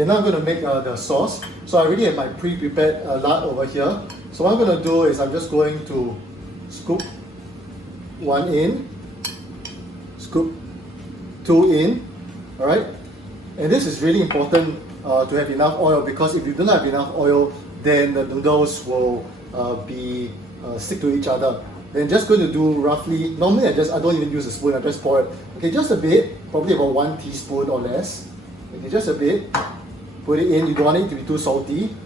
Okay, now I'm going to make the sauce. So I already have my pre-prepared lard over here. So what I'm going to do is I'm just going to scoop one in, scoop two in, alright? And this is really important to have enough oil, because if you don't have enough oil, then the noodles will stick to each other. Then just going to do roughly, normally I don't even use a spoon, I just pour it. Okay, just a bit, probably about 1 teaspoon or less. Okay, just a bit. Put it in, you don't want it to be too salty.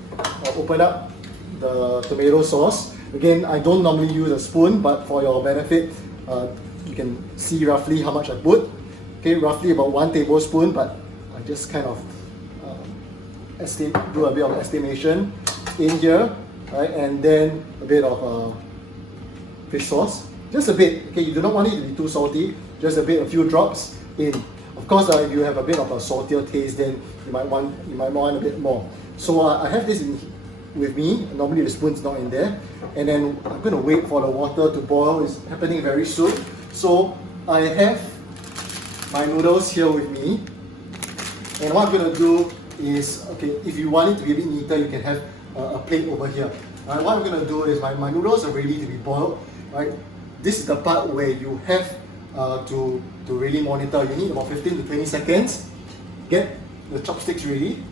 Open up the tomato sauce. Again, I don't normally use a spoon, but for your benefit, you can see roughly how much I put. Okay, roughly about 1 tablespoon, but I just kind of do a bit of estimation in here, right? And then a bit of fish sauce, just a bit. Okay, you do not want it to be too salty, just a bit, a few drops in. Of course, if you have a bit of a saltier taste, then you might want a bit more. So I have this with me. Normally the spoon's not in there, and then I'm going to wait for the water to boil. It's happening very soon. So I have my noodles here with me, and what I'm going to do is, okay, if you want it to be a bit neater, you can have a plate over here. What I'm going to do is my noodles are ready to be boiled. Right, this is the part where you have to really monitor. You need about 15 to 20 seconds. Get the chopsticks ready.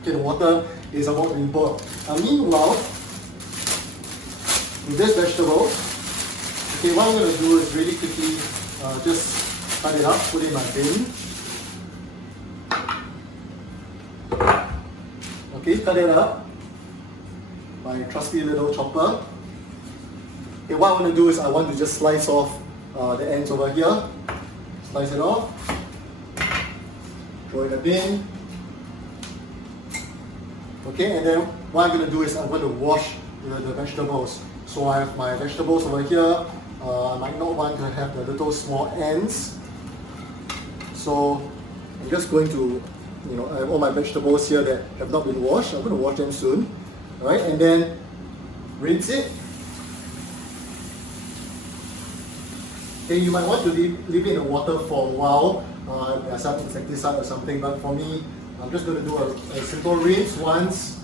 Okay, the water is about to be boiled. Meanwhile, with this vegetable, okay, what I'm going to do is really quickly just cut it up, put it in my bin. Okay, cut it up. My trusty little chopper. Okay, what I want to do is I want to just slice off the ends over here. Slice it off. Throw it in the bin. Okay, and then what I'm going to do is I'm going to wash the vegetables. So I have my vegetables over here. I might not want to have the little small ends. So I'm just going to, I have all my vegetables here that have not been washed. I'm going to wash them soon. Alright, and then rinse it. Okay, you might want to leave it in the water for a while, some insecticide or something, but for me, I'm just going to do a simple rinse once,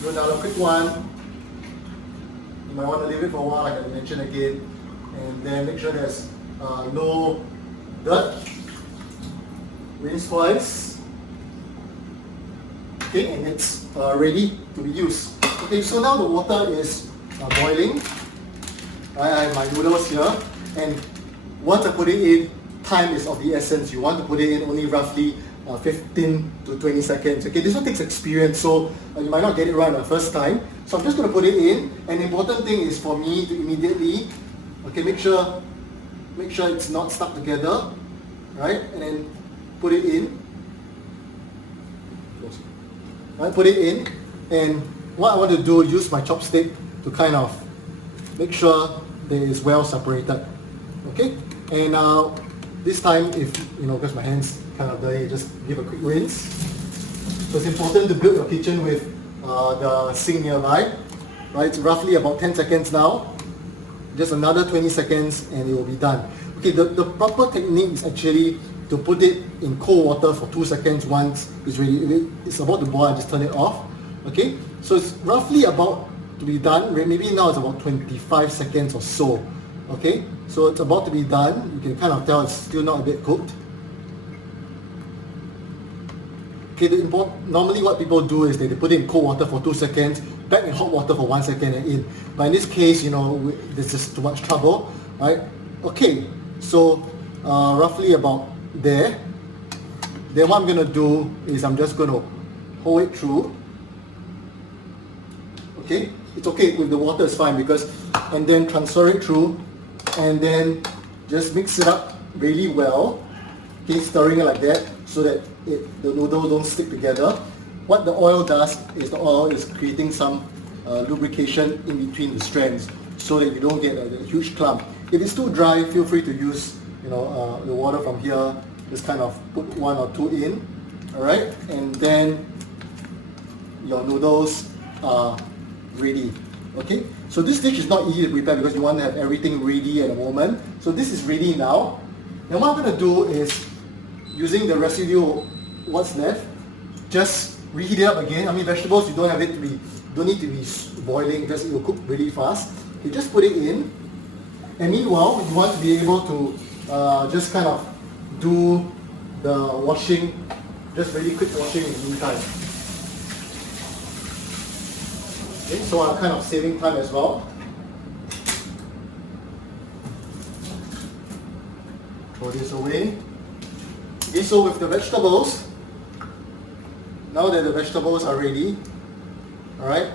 do another quick one. You might want to leave it for a while, like I mentioned again, and then make sure there's no dirt. Rinse twice. Okay, and it's ready to be used. Okay, so now the water is boiling. I have my noodles here, and once I put it in, time is of the essence. You want to put it in only roughly 15 to 20 seconds. Okay, this one takes experience, so you might not get it right the first time. So I'm just going to put it in, and the important thing is for me to immediately, okay, make sure it's not stuck together, right? And then put it in. Right, put it in, and what I want to do is use my chopstick to kind of make sure that it's well separated. Okay, and this time, if because my hands kind of dirty, just give a quick rinse. So it's important to build your kitchen with the sink nearby. Right, it's roughly about 10 seconds now. Just another 20 seconds, and it will be done. Okay, the proper technique is actually to put it in cold water for 2 seconds once it's ready. It's about to boil, and just turn it off. Okay, so it's roughly about to be done. Maybe now it's about 25 seconds or so. Okay, so it's about to be done. You can kind of tell it's still not a bit cooked. Okay, normally what people do is they put it in cold water for 2 seconds, back in hot water for 1 second and in. But in this case, there's just too much trouble, right? Okay, so roughly about there. Then what I'm going to do is I'm just going to hold it through. Okay, it's okay with the water, is fine, because, and then transfer it through, and then just mix it up really well. Okay, stirring it like that so that the noodles don't stick together. What the oil does is the oil is creating some lubrication in between the strands so that you don't get a huge clump. If it's too dry, feel free to use the water from here. Just kind of put 1 or 2 in, all right, and then your noodles are ready. Okay, so this dish is not easy to prepare because you want to have everything ready at the moment. So this is ready now. Now what I'm going to do is using the residue, what's left, just reheat it up again. I mean, vegetables, you don't need to be boiling because it will cook really fast. You just put it in, and meanwhile, you want to be able to just kind of do the washing, just really quick washing in the meantime. Okay, so I'm kind of saving time as well. Throw this away. Okay, so with the vegetables, now that the vegetables are ready, alright,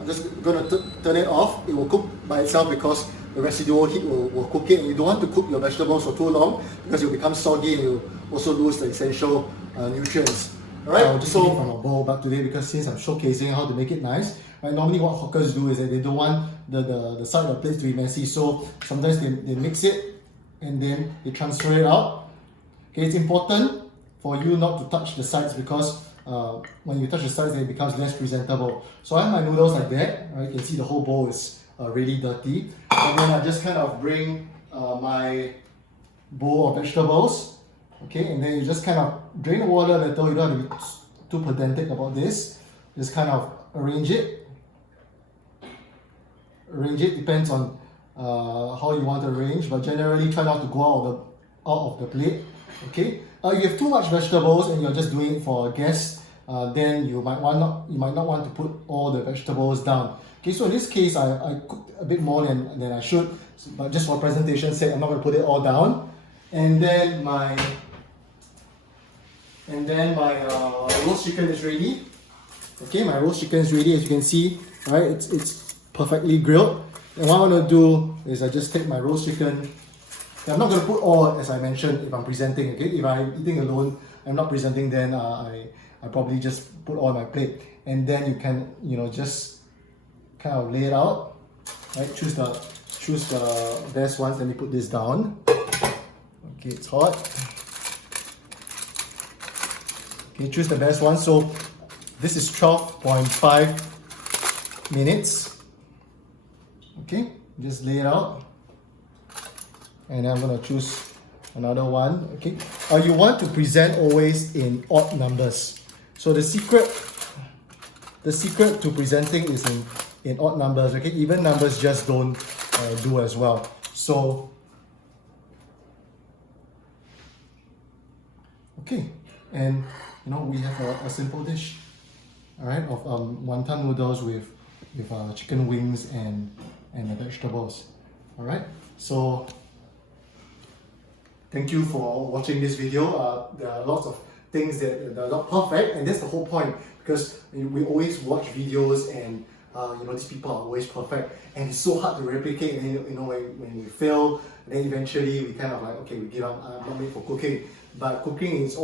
I'm just going to turn it off. It will cook by itself because the residual heat will cook it, and you don't want to cook your vegetables for too long because it will become soggy and you also lose the essential nutrients. Alright, I'll just eat it from a bowl, but today, because since I'm showcasing how to make it nice, right, normally what hawkers do is that they don't want the side of the plate to be messy, so sometimes they mix it and then they transfer it out. Okay, it's important for you not to touch the sides because when you touch the sides, it becomes less presentable. So I have my noodles like that. Right? You can see the whole bowl is really dirty. And then I just kind of bring my bowl of vegetables. Okay, and then you just kind of drain the water a little. You don't have to be too pedantic about this. Just kind of arrange it. Arrange it depends on how you want to arrange, but generally try not to go out of the plate. Okay. If you have too much vegetables and you're just doing it for a guest, then you might not want to put all the vegetables down. Okay, so in this case, I cooked a bit more than I should, but just for presentation's sake, I'm not going to put it all down. And then my roast chicken is ready. Okay, my roast chicken is ready. As you can see, right, it's perfectly grilled. And what I'm going to do is I just take my roast chicken. I'm not going to put all, as I mentioned, if I'm presenting. Okay, if I'm eating alone, I'm not presenting, then I probably just put all on my plate. And then you can, just kind of lay it out. Right, choose the best ones. Let me put this down. Okay, it's hot. Okay, choose the best one. So this is 12.5 minutes. Okay, just lay it out. And I'm going to choose another one. Okay, you want to present always in odd numbers. So the secret to presenting is in odd numbers. Okay, even numbers just don't do as well. So okay, and we have a simple dish, all right, of wonton noodles with chicken wings and the vegetables. All right, so thank you for watching this video. There are lots of things that are not perfect, and that's the whole point, because we always watch videos and these people are always perfect, and it's so hard to replicate. And when we fail, then eventually we kind of like, okay, we give up. I'm not made for cooking. But cooking is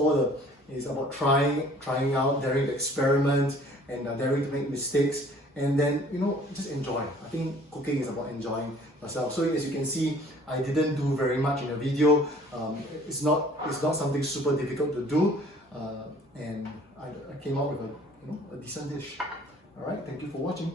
about trying out, daring to experiment, and daring to make mistakes, and then just enjoy. I think cooking is about enjoying yourself. So as you can see, I didn't do very much in the video. It's not something super difficult to do, and I came out with a decent dish. All right, thank you for watching.